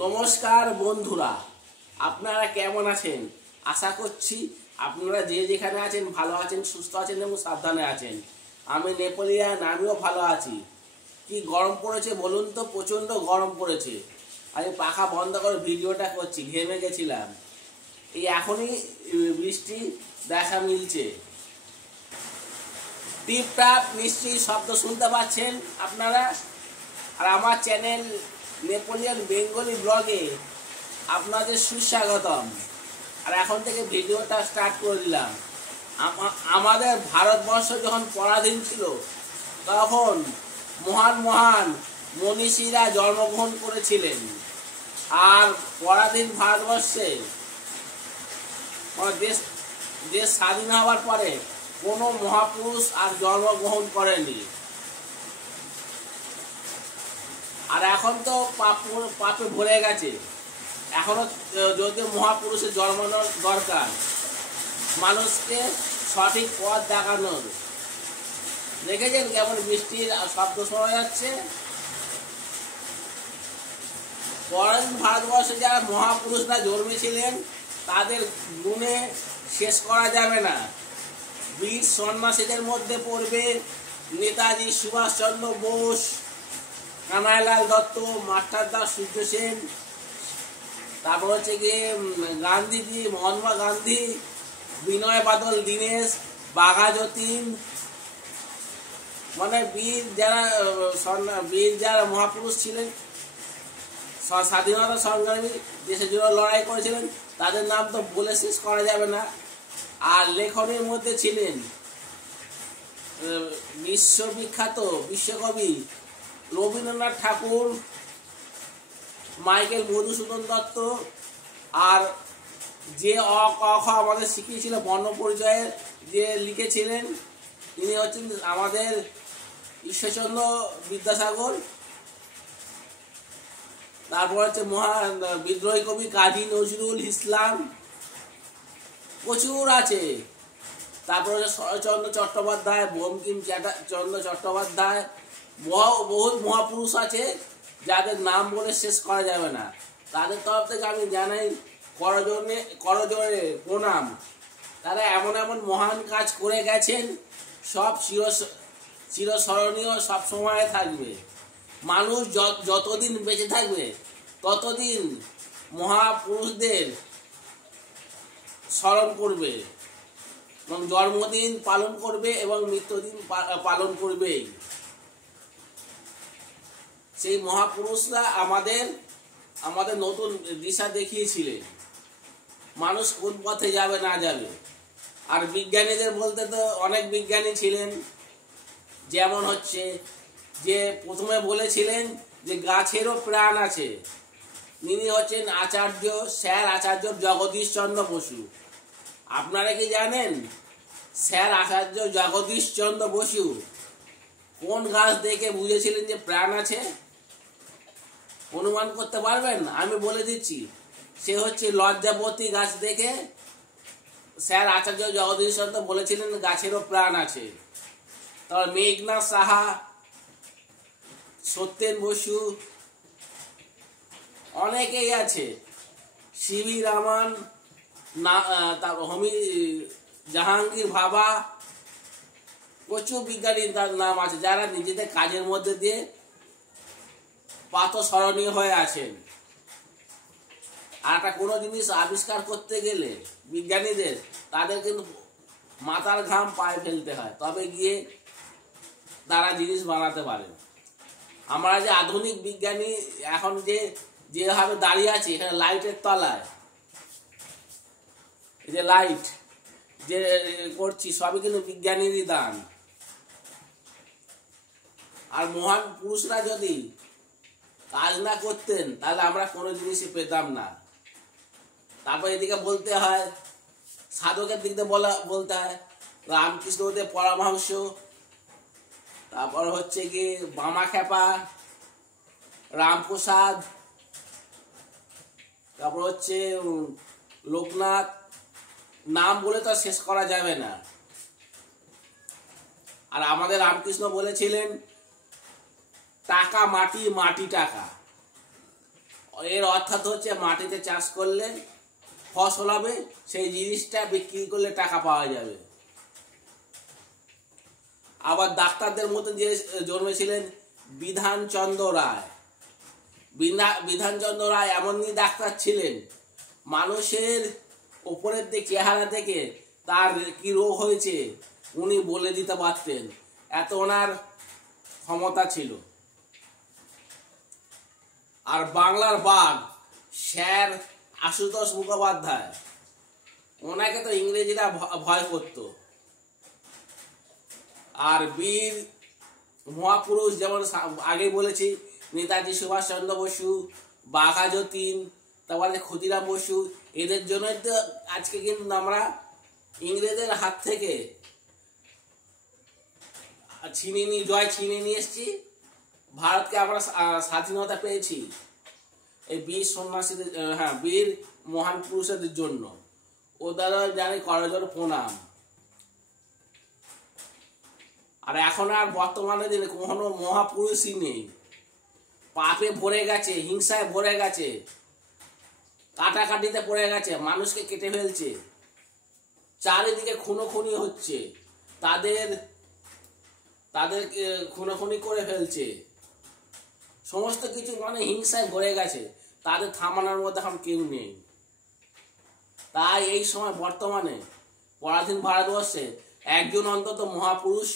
নমস্কার বন্ধুরা, আপনারা কেমন আছেন? আশা করছি আপনারা যে যেখানে আছেন ভালো আছেন, সুস্থ আছেন এবং সাবধানে আছেন। আমি নেপোলিয়ান, আমিও ভালো আছি। কি গরম পড়েছে বলুন তো, প্রচণ্ড গরম পড়েছে। আমি পাখা বন্ধ করে ভিডিওটা করছি, ঘেমে গেছিলাম। এই এখনই বৃষ্টি দেখা মিলছে। টিপটাপ নিশ্চয়ই শব্দ শুনতে পাচ্ছেন আপনারা। আর আমার চ্যানেল নেপোলিয়ান বেঙ্গলি ব্লগে আপনাদের সুস্বাগতম। আর এখন থেকে ভিডিওটা স্টার্ট করে দিলাম। আমাদের ভারতবর্ষ যখন পরাধীন ছিল তখন মহান মহান মনীষীরা জন্মগ্রহণ করেছিলেন। আর পরাধীন ভারতবর্ষে দেশ স্বাধীন হওয়ার পরে কোনো মহাপুরুষ আর জন্মগ্রহণ করেনি। আর এখন তো পাপে ভরে গেছে। এখনো যদিও মহাপুরুষের জন্মানোর দরকার, মানুষকে সঠিক পথ দেখানোর। দেখেছেন কেমন বৃষ্টির শব্দ শোনা যাচ্ছে? পরাধীন ভারতবর্ষে যারা মহাপুরুষরা জন্মেছিলেন তাদের গুণে শেষ করা যাবে না। বীর সন্ন্যাসীদের মধ্যে পড়বে নেতাজি সুভাষচন্দ্র বোস, কানাইলাল দত্ত, মাস্টারদা সূর্য সেন, তারপর হচ্ছে গিয়ে গান্ধীজি, মহাত্মা গান্ধী, বিনয় বাদল দীনেশ, বাঘা যতীন। মানে বীর যারা মহাপুরুষ ছিলেন, স্বাধীনতা সংগ্রামী, দেশের জন্য লড়াই করেছিলেন, তাদের নাম তো বলে শেষ করা যাবে না। আর লেখনের মধ্যে ছিলেন বিশ্ববিখ্যাত বিশ্বকবি রবীন্দ্রনাথ ঠাকুর, মাইকেল মধুসূদন দত্ত, আর যে অ ক খ আমাদের শিখিয়েছিল বর্ণ পরিচয়ের যে লিখেছিলেন তিনি হচ্ছেন আমাদের ঈশ্বরচন্দ্র বিদ্যাসাগর। তারপর হচ্ছে মহান বিদ্রোহী কবি কাজী নজরুল ইসলাম, প্রচুর আছে। তারপর হচ্ছে শরৎচন্দ্র চট্টোপাধ্যায়, বঙ্কিমচন্দ্র চট্টোপাধ্যায়, বহুত মহাপুরুষ আছে যাদের নাম বলে শেষ করা যাবে না। তাদের তরফ থেকে আমি জানাই করজোড়ে প্রণাম। তারা এমন এমন মহান কাজ করে গেছেন, সব চিরস্মরণীয় সব সময় থাকবে। মানুষ যতদিন বেঁচে থাকবে ততদিন মহাপুরুষদের স্মরণ করবে এবং জন্মদিন পালন করবে এবং মৃত্যুদিন পালন করবে। সেই মহাপুরুষরা আমাদের নতুন দিশা দেখিয়েছিলেন, মানুষ কোন পথে যাবে না যাবে। আর বিজ্ঞানীদের বলতে তো অনেক বিজ্ঞানী ছিলেন। যেমন হচ্ছে যে প্রথমে বলেছিলেন যে গাছেরও প্রাণ আছে, তিনি হচ্ছেন স্যার আচার্য জগদীশ চন্দ্র বসু। আপনারা কি জানেন স্যার আচার্য জগদীশ চন্দ্র বসু কোন গাছ দেখে বুঝেছিলেন যে প্রাণ আছে? অনুমান করতে পারবেন? আমি বলে দিচ্ছি, সে হচ্ছে লজ্জাবতী গাছ দেখে স্যার আচার্য জগদীশ চন্দ্র বলেছিলেন গাছেরও প্রাণ আছে। তারপর মেঘনাথ সাহা, সত্যেন বসু, অনেকেই আছে, সিভি রামান, জাহাঙ্গীর ভাবা, প্রচুর বিজ্ঞানী তার নাম আছে যারা নিজেদের কাজের মধ্যে দিয়ে প্রাতঃস্মরণীয় হয়ে আছেন। আর একটা কোনো জিনিস আবিষ্কার করতে গেলে বিজ্ঞানীদের তাদের কিন্তু মাথার ঘাম পায়ে ফেলতে হয়, তবে গিয়ে তারা জিনিস বানাতে পারে। আমরা যে আধুনিক বিজ্ঞানী এখন যেভাবে দাঁড়িয়ে আছি এখানে লাইটের তলায়, এই যে লাইট যে করছি সবই কিন্তু বিজ্ঞানীরই দান। আর মহান পুরুষরা যদি কাজ না করতেন তাহলে আমরা কোনো জিনিসই পেতাম না। তারপর এদিকে বলতে হয় সাধকের দিক দিয়ে বলতে হয় রামকৃষ্ণদেব পরমহংস, তারপর হচ্ছে কি বামাখ্যাপা, রামপ্রসাদ, তারপর হচ্ছে লোকনাথ। নাম বলে তো শেষ করা যাবে না। আর আমাদের রামকৃষ্ণ বলেছিলেন টাকা মাটি, মাটি টাকা। এর অর্থাৎ হচ্ছে মাটিতে চাষ করলে ফসল হবে, সেই জিনিসটা বিক্রি করলে টাকা পাওয়া যাবে। আবার ডাক্তারদের মধ্যে যে জন্মেছিলেন বিধানচন্দ্র রায়। বিধানচন্দ্র রায় এমনই ডাক্তার ছিলেন, মানুষের ওপরের দিকে চেহারা থেকে তার কি রোগ হয়েছে উনি বলে দিতে পারতেন, এত ওনার ক্ষমতা ছিল। আর বাংলার বাঘ স্যার আশুতোষ মুখোপাধ্যায়, ওনাকে তো ইংরেজিরা ভয় করত। আর বীর মহাপুরুষ যেমন আগে বলেছি, নেতাজি সুভাষচন্দ্র বসু, বাঘা যতীন, তারপরে ক্ষুদিরাম বসু, এদের জন্যই তো আজকে কিন্তু আমরা ইংরেজের হাত থেকে ছিনিয়ে নিয়ে এসেছি, ভারতকে আমরা স্বাধীনতা পেয়েছি এই বীর সন্ন্যাসীদের, বীর মহান পুরুষদের জন্য। ওদের জানি করজোড় প্রণাম। আর এখন আর বর্তমানে দিনে কোনো মহাপুরুষই নেই, পাপে ভরে গেছে, হিংসায় ভরে গেছে, কাটাকাটিতে পড়ে গেছে, মানুষকে কেটে ফেলছে, চারিদিকে খুনোখুনি হচ্ছে, তাদের খুনোখুনি করে ফেলছে, সমস্ত কিছু মানে হিংসায় ভরে গেছে, তাদের থামানোর মধ্যে এখন কেউ নেই। তাই এই সময় বর্তমানে পরাধীন ভারতবর্ষে একজন অন্তত মহাপুরুষ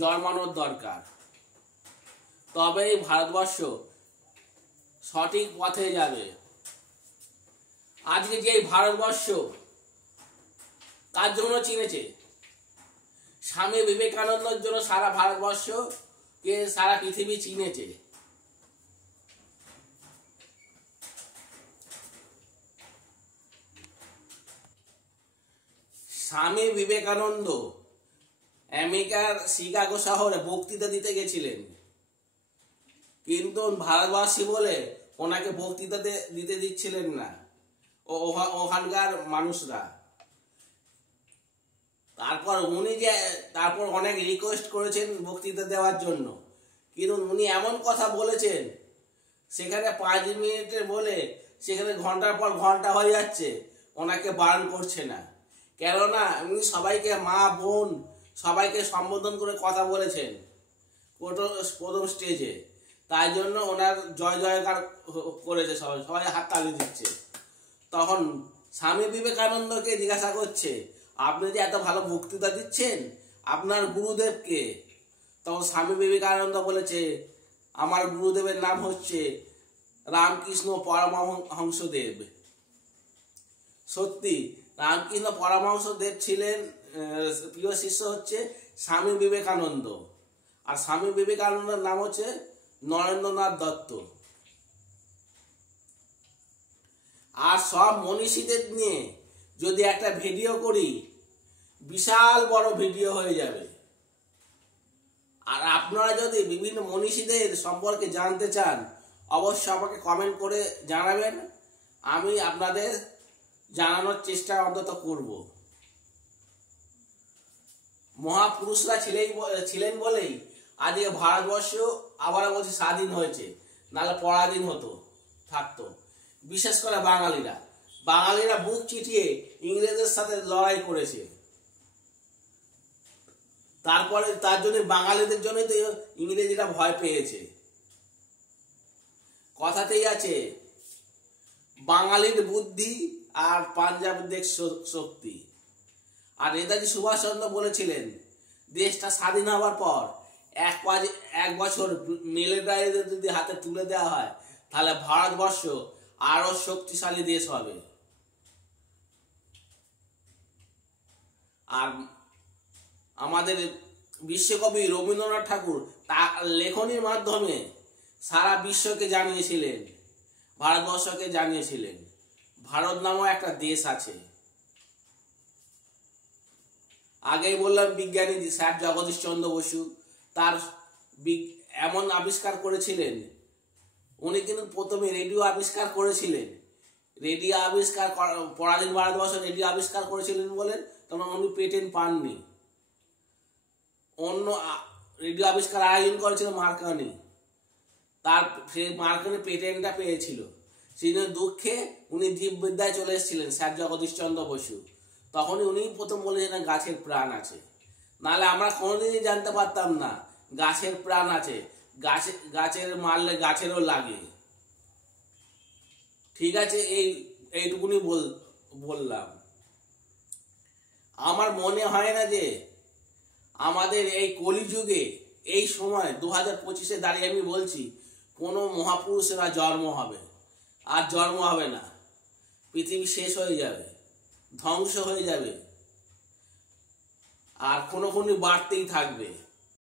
জন্মানোর দরকার, তবেই ভারতবর্ষ সঠিক পথে যাবে। আজকে যে ভারতবর্ষ কার জন্য চিনেছে? স্বামী বিবেকানন্দের জন্য সারা ভারতবর্ষকে সারা পৃথিবী চিনেছে। স্বামী বিবেকানন্দ আমেরিকার শিকাগো শহরে বক্তৃতা দিতে গেছিলেন, কিন্তু ভারতবাসী বলে ওনাকে বক্তৃতা দিতে দিচ্ছিলেন না ওখানকার মানুষরা। তারপর অনেক রিকোয়েস্ট করেছেন বক্তৃতা দেওয়ার জন্য, কিন্তু উনি এমন কথা বলেছেন সেখানে 5 মিনিটে বলে সেখানে ঘন্টার পর ঘন্টা হয়ে যাচ্ছে, ওনাকে বারণ করছে না। কেননা উনি সবাইকে মা বোন সবাইকে সম্বোধন করে কথা বলেছেন প্রথম স্টেজে, তাই জন্য ওনার জয় জয়কার করেছে, সবাই হাততালি দিচ্ছে। তখন স্বামী বিবেকানন্দকে জিজ্ঞাসা করছে, আপনি যে এত ভালো বক্তৃতা দিচ্ছেন, আপনার গুরুদেবকে? তখন স্বামী বিবেকানন্দ বলেছে, আমার গুরুদেবের নাম হচ্ছে রামকৃষ্ণ পরমহংসদেব। সত্যি রামকৃষ্ণ পরমহংসদেব ছিলেন প্রিয় শিষ্য হচ্ছে স্বামী বিবেকানন্দ, আর স্বামী বিবেকানন্দের নাম হচ্ছে নরেন্দ্রনাথ দত্ত। আর সব মনীষীদের নিয়ে যদি একটা ভিডিও করি, বিশাল বড় ভিডিও হয়ে যাবে। আর আপনারা যদি বিভিন্ন মনীষীদের সম্পর্কে জানতে চান, অবশ্যই আমাকে কমেন্ট করে জানাবেন, আমি আপনাদের জানানোর চেষ্টা অন্তত করব। মহাপুরুষরা ছিলেন বলেই আজকে ভারতবর্ষ আবার বলছি স্বাধীন হয়েছে, নাহলে পরাধীন থাকতো। বিশেষ করে বাঙালিরা বুক চিটিয়ে ইংরেজদের সাথে লড়াই করেছে। তারপরে তার জন্য বাঙালিদের জন্য তো ইংরেজরা ভয় পেয়েছে। কথাতেই আছে, বাঙালির বুদ্ধি আর পাঞ্জাবদের শক্তি। আর নেতাজি সুভাষচন্দ্র বলেছিলেন, দেশটা স্বাধীন হওয়ার পর 1 বছর মিলিটারিদের যদি হাতে তুলে দেওয়া হয়, তাহলে ভারতবর্ষ আরো শক্তিশালী দেশ হবে। আর আমাদের বিশ্বকবি রবীন্দ্রনাথ ঠাকুর তার লেখনীর মাধ্যমে সারা বিশ্বকে জানিয়েছিলেন, ভারতবর্ষকে জানিয়েছিলেন, ভারত নামও একটা দেশ আছে। আগেই বললাম বিজ্ঞানী স্যার জগদীশ চন্দ্র বসু তার এমন আবিষ্কার করেছিলেন, উনি কিন্তু প্রথমে রেডিও আবিষ্কার করেছিলেন। রেডিও আবিষ্কার পরাধীন ভারতবর্ষ রেডিও আবিষ্কার করেছিলেন বলেন তখন উনি পেটেন্ট পাননি। অন্য রেডিও আবিষ্কার আয়োজন করেছিল মার্কানি, তার সেই মার্কানি পেটেন্টটা পেয়েছিল। শ্রীনের দুঃখে উনি জীববিদ্যায় চলে এসেছিলেন, স্যার জগদীশ চন্দ্র বসু। তখনই উনি প্রথম বলেছিলেন গাছের প্রাণ আছে। নাহলে আমরা কোনোদিনই জানতে পারতাম না গাছের প্রাণ আছে। গাছের মারলে গাছেরও লাগে। ঠিক আছে, এইটুকুনি বললাম। আমার মনে হয় না যে আমাদের এই কলিযুগে এই সময় 2025-এ দাঁড়িয়ে আমি বলছি কোনো মহাপুরুষের আর জন্ম হবে, আর জন্ম হবে না। পৃথিবী শেষ হয়ে যাবে, ধ্বংস হয়ে যাবে, আর কোনো বাড়তেই থাকবে।